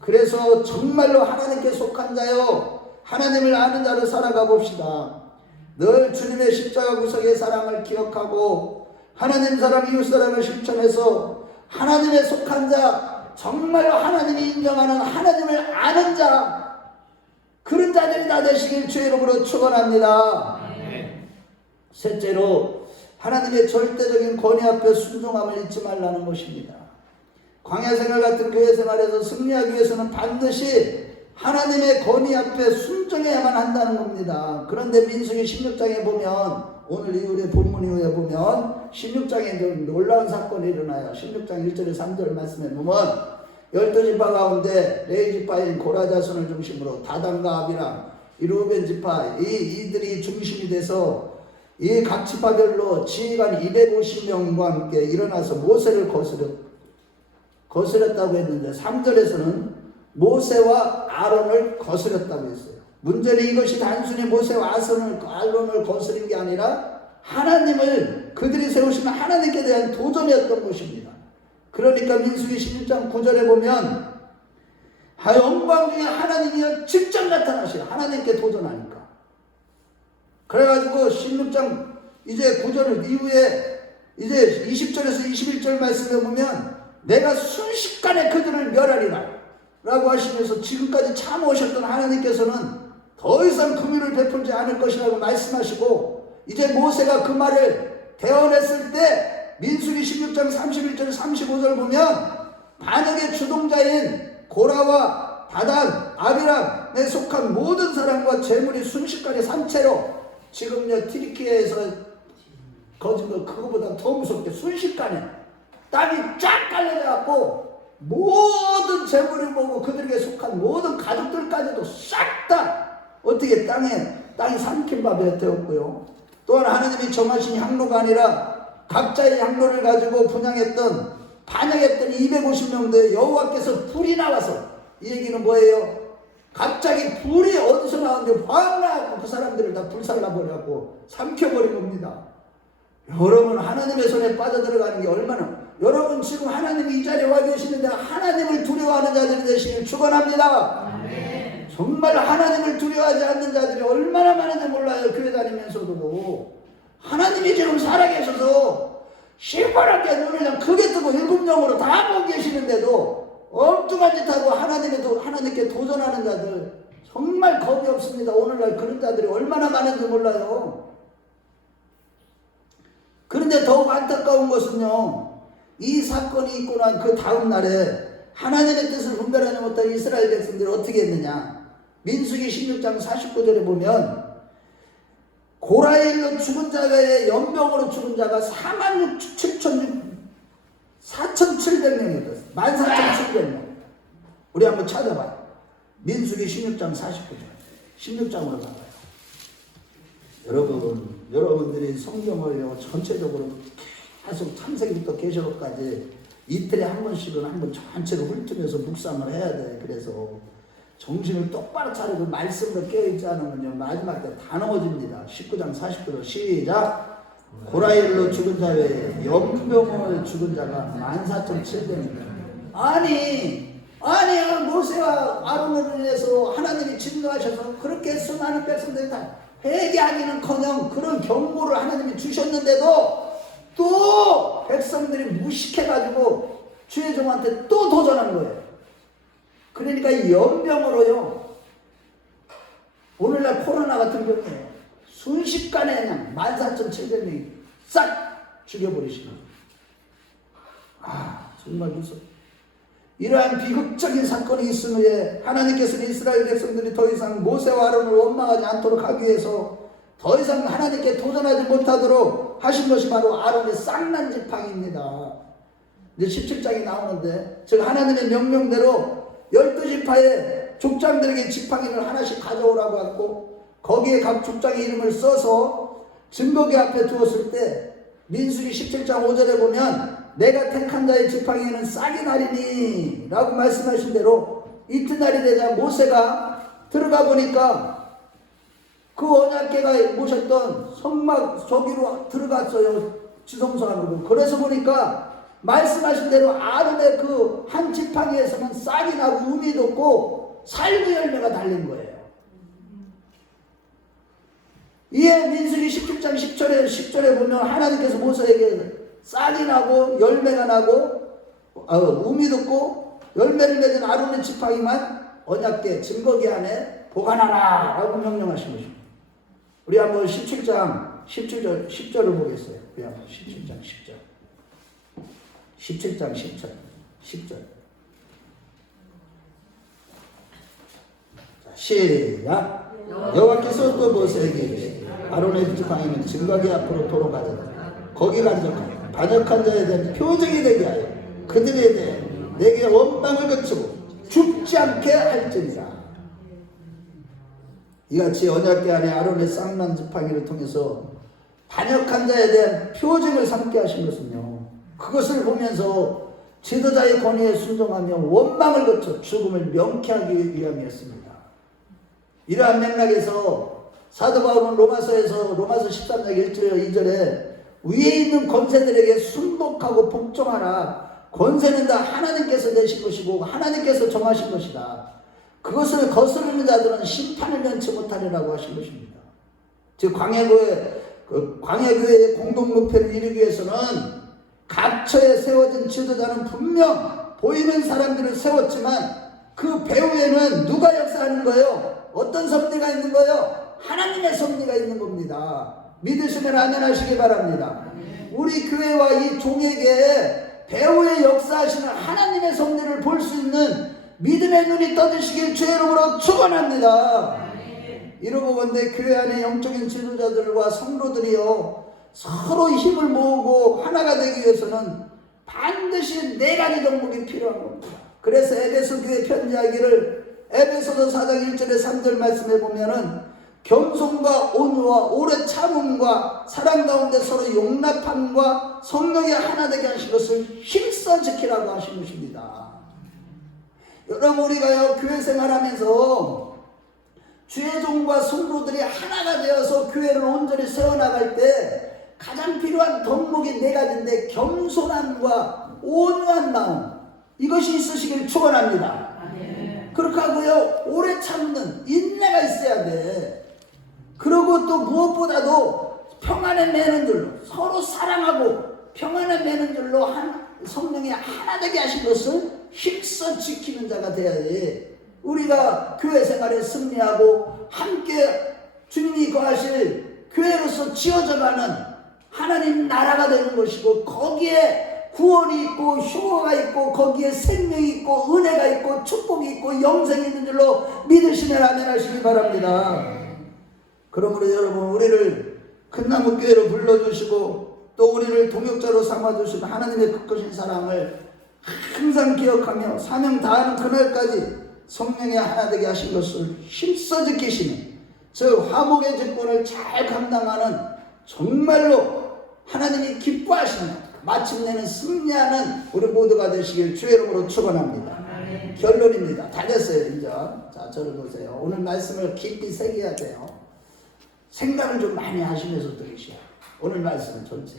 그래서 정말로 하나님께 속한 자요 하나님을 아는 자로 살아가 봅시다. 늘 주님의 십자가 구속의 사랑을 기억하고 하나님 사랑 이웃 사랑을 실천해서 하나님의 속한 자, 정말로 하나님이 인정하는 하나님을 아는 자, 그런 자들이 다 되시길 주의 이름으로 축원합니다. 셋째로 하나님의 절대적인 권위 앞에 순종함을 잊지 말라는 것입니다. 광야생활 같은 교회생활에서 승리하기 위해서는 반드시 하나님의 권위 앞에 순종해야만 한다는 겁니다. 그런데 민수기 16장에 보면, 오늘 우리의 본문 이후에 보면 16장에 좀 놀라운 사건이 일어나요. 16장 1절에 3절 말씀에 보면 12지파 가운데 레위지파인 고라 자손을 중심으로 다단과 아비람, 이 루벤 지파, 이들이 중심이 돼서 이 각 지파별로 지휘관 250명과 함께 일어나서 모세를 거스렸다고 했는데 3절에서는 모세와 아론을 거스렸다고 했어요. 문제는 이것이 단순히 모세와 아론을 거스린 게 아니라 하나님을, 그들이 세우신 하나님께 대한 도전이었던 것입니다. 그러니까 민수기 16장 9절에 보면 영광 중에 하나님이 직접 나타나시라. 하나님께 도전하니까. 그래가지고 16장 이제 9절 이후에 이제 20절에서 21절 말씀에 보면 내가 순식간에 그들을 멸하리라 라고 하시면서 지금까지 참으셨던 하나님께서는 더 이상 긍휼을 베풀지 않을 것이라고 말씀하시고, 이제 모세가 그 말을 대언했을 때 민수기 16장 31절 35절 보면 반역의 주동자인 고라와 다단, 아비람에 속한 모든 사람과 재물이 순식간에 산채로, 지금요 튀르키예에서 거진 그거보다 더 무섭게 순식간에 땅이 쫙 깔려져 갖고 모든 재물을 보고 그들에게 속한 모든 가족들까지도 싹 다 어떻게 땅이 삼킨 밥에 되었고요. 또한 하나님이 정하신 향로가 아니라 각자의 향로를 가지고 분양했던 반역했던 250명도의 여호와께서 불이 나와서, 이 얘기는 뭐예요? 갑자기 불이 어디서 나왔는데 확 나왔고 그 사람들을 다 불살라버려갖고 삼켜버린 겁니다. 여러분, 하나님의 손에 빠져들어가는 게 얼마나, 여러분 지금 하나님이 이 자리에 와 계시는데 하나님을 두려워하는 자들이 되시길 축원합니다. 정말 하나님을 두려워하지 않는 자들이 얼마나 많은지 몰라요. 교회 다니면서도. 하나님이 지금 살아계셔서 시퍼렇게 눈을 그냥 크게 뜨고 일곱 영으로 다 보고 계시는데도 엉뚱한 짓 하고 하나님께 도전하는 자들 정말 겁이 없습니다. 오늘날 그런 자들이 얼마나 많은지 몰라요. 그런데 더욱 안타까운 것은요, 이 사건이 있고 난 그 다음 날에 하나님의 뜻을 분별하지 못한 이스라엘 백성들이 어떻게 했느냐. 민수기 16장 49절에 보면 고라의 일로 죽은 자의 연병으로 죽은 자가 4,700명이었어요. 14,700명. 우리 한번 찾아봐요. 민수기 16장 49절. 16장으로 가봐요. 여러분들이 성경을 전체적으로 계속 창세기부터 계시록까지 이틀에 한 번씩은 한번 전체로 훑으면서 묵상을 해야 돼. 그래서 정신을 똑바로 차리고 말씀으로 깨어있지 않으면 마지막 때 다 넘어집니다. 19장 49절 시작. 고라일로 죽은 자 외에 연병으로 죽은 자가 14,700명. 아니 모세와 아론을 위해서 하나님이 진노하셔서 그렇게 수많은 백성들이 다 회개하기는커녕 그런 경고를 하나님이 주셨는데도 또 백성들이 무식해가지고 주의 종한테 또 도전한 거예요. 그러니까 이 연병으로요, 오늘날 코로나 같은 경우에 순식간에 그냥 14,700명이 싹 죽여버리시는. 정말 무섭다. 이러한 비극적인 사건이 있은 후에 하나님께서는 이스라엘 백성들이 더 이상 모세와 아론을 원망하지 않도록 하기 위해서 더 이상 하나님께 도전하지 못하도록 하신 것이 바로 아론의 쌍난 지팡이입니다. 이제 17장이 나오는데, 즉 하나님의 명령대로 12지파의 족장들에게 지팡이를 하나씩 가져오라고 했고, 거기에 각 족장의 이름을 써서 증거기 앞에 두었을 때 민수기 17장 5절에 보면 내가 택한 자의 지팡이는 싹이 나리니 라고 말씀하신 대로 이튿날이 되자 모세가 들어가 보니까 그 언약궤가 모셨던 성막 저기로 들어갔어요. 지성소 안으로. 그래서 보니까 말씀하신 대로 아론의 그 한 지팡이에서는 싹이 나고 음이 돋고 살구 열매가 달린 거예요. 이에 민수기 17장 10절에 보면 하나님께서 모세에게 싹이 나고 열매가 나고 음이 돋고 열매를 맺은 아론의 지팡이만 언약궤 증거궤 안에 보관하라 라고 명령하신 것입니다. 우리 한번 17장 10절을 보겠어요. 우리 한번 17장 10절. 17장 10절. 시작. 여호와께서 또 모세에게 아론의 지팡이는 증거궤 앞으로 도로 가져다 거기 간적하여 반역한 자에 대한 표적이 되게 하여 그들에 대해 내게 원망을 거치고 죽지 않게 할지니라. 이같이 언약궤 안에 아론의 쌍난 지팡이를 통해서 반역한 자에 대한 표징을 삼게 하신 것은요, 그것을 보면서 지도자의 권위에 순종하며 원망을 거쳐 죽음을 명쾌하기 위함이었습니다. 이러한 맥락에서 사도 바울은 로마서 13장 1절 2절에 위에 있는 권세들에게 순복하고 복종하라. 권세는 다 하나님께서 내신 것이고 하나님께서 정하신 것이다. 그것을 거스르는 자들은 심판을 면치 못하리라고 하신 것입니다. 즉 광야교회의 공동 목표를 이루기 위해서는 각처에 세워진 지도자는 분명 보이는 사람들을 세웠지만 그 배후에는 누가 역사하는 거예요? 어떤 섭리가 있는 거예요? 하나님의 섭리가 있는 겁니다. 믿으시면 아멘하시기 바랍니다. 우리 교회와 이 종에게 배후에 역사하시는 하나님의 섭리를 볼 수 있는 믿음의 눈이 떠지시길 주의 이름으로 축원합니다. 이러고 본데 교회 안에 영적인 지도자들과 성도들이요 서로 힘을 모으고 하나가 되기 위해서는 반드시 4가지 덕목이 필요한 겁니다. 그래서 에베소 교회 편지하기를 에베소서 4장 1절에 3절 말씀해 보면은 겸손과 온유와 오래 참음과 사랑 가운데 서로 용납함과 성령이 하나 되게 하신 것을 힘써 지키라고 하신 것입니다. 여러분, 우리가요 교회 생활하면서 주의 종과 성도들이 하나가 되어서 교회를 온전히 세워나갈 때 가장 필요한 덕목이 4가지인데 겸손함과 온유한 마음, 이것이 있으시길 축원합니다. 그렇게 하고요 오래 참는 인내가 있어야 돼. 그리고 또 무엇보다도 평안에 매는 줄로 서로 사랑하고 평안에 매는 줄로 성령이 하나 되게 하신 것을 힘써 지키는 자가 돼야지 우리가 교회 생활에 승리하고 함께 주님이 거하실 교회로서 지어져가는 하나님 나라가 되는 것이고, 거기에 구원이 있고 휴거가 있고 거기에 생명이 있고 은혜가 있고 축복이 있고 영생이 있는 줄로 믿으시면 아멘하시기 바랍니다. 그러므로 여러분, 우리를 큰나무 교회로 불러주시고 또 우리를 동역자로 삼아주신 하나님의 크신 사랑을 항상 기억하며 사명 다하는 그날까지 성령의 하나 되게 하신 것을 힘써 지키시는, 즉 화목의 직분을 잘 감당하는 정말로 하나님이 기뻐하시는, 마침내는 승리하는 우리 모두가 되시길 주의 이름으로 축원합니다. 결론입니다. 다 됐어요 이제. 자, 저를 보세요. 오늘 말씀을 깊이 새겨야 돼요. 생각을 좀 많이 하시면서 들으셔야. 오늘 말씀은 전체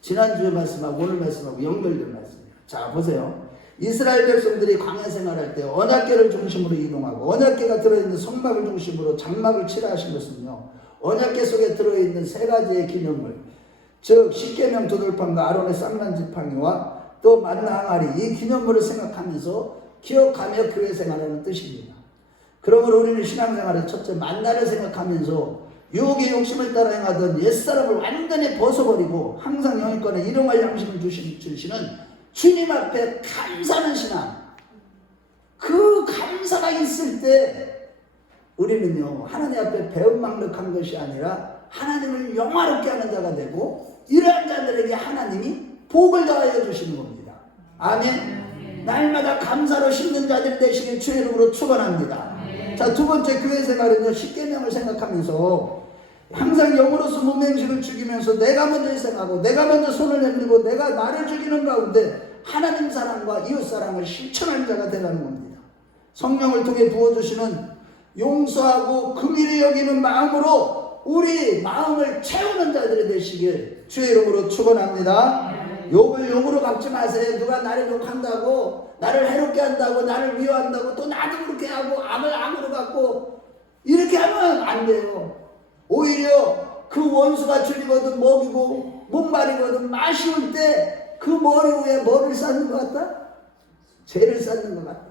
지난주의 말씀하고 오늘 말씀하고 연결된 말씀이에요. 자, 보세요. 이스라엘 백성들이 광야 생활할 때 언약궤를 중심으로 이동하고 언약궤가 들어있는 성막을 중심으로 장막을 칠하신 것은요, 언약궤 속에 들어있는 3가지의 기념물, 즉 십계명 두들판과 아론의 쌍난 지팡이와 또 만나 항아리, 이 기념물을 생각하면서 기억하며 교회 생활하는 뜻입니다. 그러므로 우리는 신앙생활의 첫째 만나를 생각하면서 유혹의 욕심을 따라 행하던 옛사람을 완전히 벗어버리고 항상 영육간에 일용할 양심을 주시는 주님 앞에 감사하는 신앙, 그 감사가 있을 때 우리는요 하나님 앞에 배은망덕한 것이 아니라 하나님을 영화롭게 하는 자가 되고, 이러한 자들에게 하나님이 복을 더하여 주시는 겁니다. 아멘. 날마다 감사로 심는 자들이 되시길 주의 이름으로 축원합니다. 자, 2번째 교회 생활은요 십계명을 생각하면서 항상 영으로서 문맹식을 죽이면서 내가 먼저 희생하고 내가 먼저 손을 내밀고 내가 나를 죽이는 가운데 하나님 사랑과 이웃 사랑을 실천하는 자가 되라는 겁니다. 성령을 통해 부어주시는 용서하고 긍휼히 여기는 마음으로 우리 마음을 채우는 자들이 되시길 주의 이름으로 축원합니다. 욕을 욕으로 갚지 마세요. 누가 나를 욕한다고, 나를 해롭게 한다고, 나를 미워한다고 또 나도 그렇게 하고 악을 악으로 갚고 이렇게 하면 안 돼요. 오히려 그 원수가 줄이거든 먹이고 목마르거든 마시울 때 그 머리 위에 뭐를 쌓는 것 같다? 죄를 쌓는 것 같다.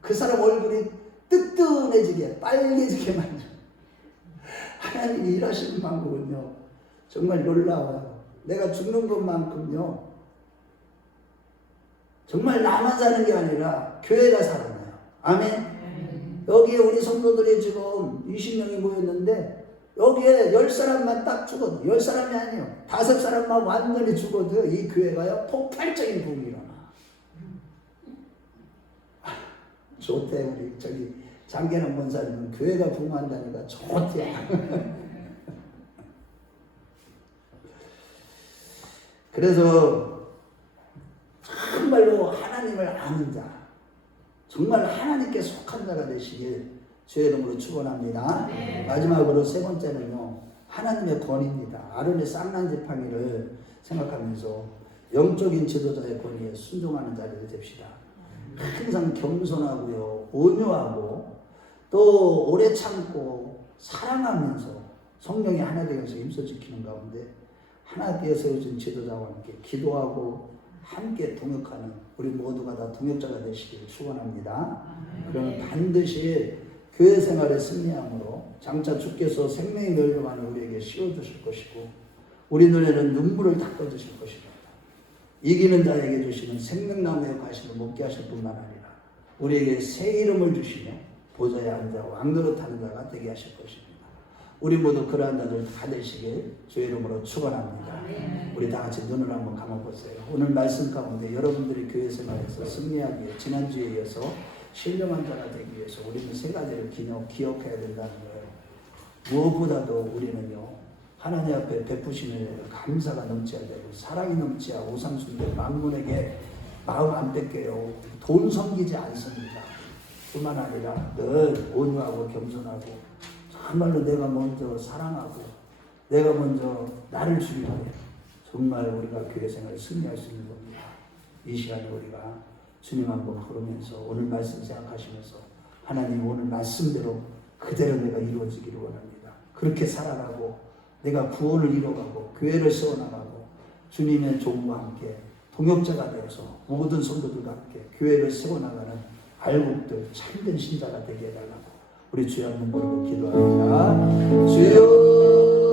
그 사람 얼굴이 뜨뜻해지게 빨개지게 만들어. 하나님이 일하시는 방법은요 정말 놀라워요. 내가 죽는 것만큼요 정말 나만 사는 게 아니라 교회가 살아나요. 아멘. 여기에 우리 성도들이 지금 20명이 모였는데 여기에 10사람만 딱 죽어도 10사람이 아니에요. 5사람만 완전히 죽어도 이 교회가요 폭발적인 부흥이 일어나. 좋대. 우리 저기 장계남 권사님은 교회가 부흥한다니까 좋대. 그래서 정말로 하나님을 아는 자, 정말 하나님께 속한 자가 되시길 주의 이름으로 축원합니다. 마지막으로 세 번째는요 하나님의 권위입니다. 아론의 쌍난 지팡이를 생각하면서 영적인 지도자의 권위에 순종하는 자들이 됩시다. 항상 겸손하고요 온유하고 또 오래 참고 사랑하면서 성령이 하나 되어서 힘써 지키는 가운데 하나님께 세워진 지도자와 함께 기도하고 함께 동역하는 우리 모두가 다 동역자가 되시기를 축원합니다. 그러면 반드시 교회 생활의 승리함으로 장차 주께서 생명의 멸류관을 우리에게 씌워주실 것이고 우리 눈에는 눈물을 닦아주실 것입니다. 이기는 자에게 주시는 생명나무의 과실을 먹게 하실 뿐만 아니라 우리에게 새 이름을 주시며 보좌에 앉아 왕노릇하는 자가 되게 하실 것입니다. 우리 모두 그러한 자들 다 되시길 주의 이름으로 축원합니다. 우리 다 같이 눈을 한번 감아보세요. 오늘 말씀 가운데 여러분들이 교회 생활에서 승리하기 위해 지난주에 이어서 신령한 자가 되기 위해서 우리는 세 가지를 기억해야 된다는 거예요. 무엇보다도 우리는요 하나님 앞에 베푸시는 감사가 넘쳐야 되고 사랑이 넘쳐야 우상 숭배 만군에게 마음 안 뺏겨요. 돈 섬기지 않습니다. 뿐만 아니라 늘 온유하고 겸손하고 정말로 내가 먼저 사랑하고 내가 먼저 나를 주의하고 정말 우리가 교회 생활을 승리할 수 있는 겁니다. 이 시간에 우리가 주님 한번 부르면서 오늘 말씀 생각하시면서 하나님 오늘 말씀대로 그대로 내가 이루어지기를 원합니다. 그렇게 살아가고 내가 구원을 이뤄가고 교회를 세워나가고 주님의 종과 함께 동역자가 되어서 모든 성도들과 함께 교회를 세워나가는 알곡들 참된 신자가 되게 해달라고 우리 주여 한번 부르고 기도합니다. 주여